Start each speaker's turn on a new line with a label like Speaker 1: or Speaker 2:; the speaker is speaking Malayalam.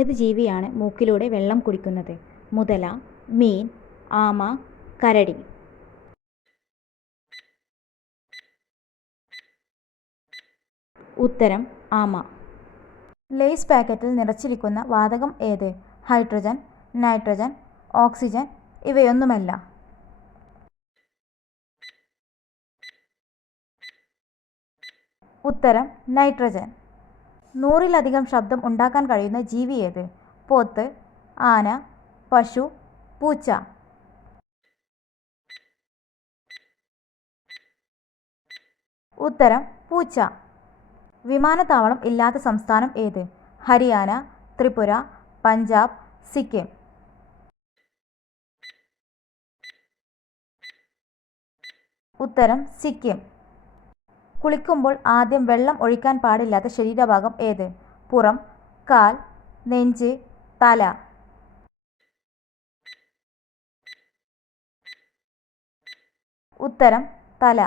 Speaker 1: ഏത് ജീവിയാണ് മൂക്കിലൂടെ വെള്ളം കുടിക്കുന്നത്? മുതല മീൻ ആമ കരടി. ഉത്തരം ആമ. ലേസ് പാക്കറ്റിൽ നിറച്ചിരിക്കുന്ന വാതകം ഏത്? ഹൈഡ്രജൻ നൈട്രജൻ ഓക്സിജൻ ഇവയൊന്നുമല്ല. ഉത്തരം നൈട്രജൻ. നൂറിലധികം ശബ്ദം ഉണ്ടാക്കാൻ കഴിയുന്ന ജീവി ഏത്? പോത്ത് ആന പശു പൂച്ച. ഉത്തരം പൂച്ച. വിമാനത്താവളം ഇല്ലാത്ത സംസ്ഥാനം ഏത്? ഹരിയാന ത്രിപുര പഞ്ചാബ് സിക്കിം. ഉത്തരം സിക്കിം. കുളിക്കുമ്പോൾ ആദ്യം വെള്ളം ഒഴിക്കാൻ പാടില്ലാത്ത ശരീരഭാഗം ഏത്? പുറം കാൽ നെഞ്ച് തല. ഉത്തരം തല.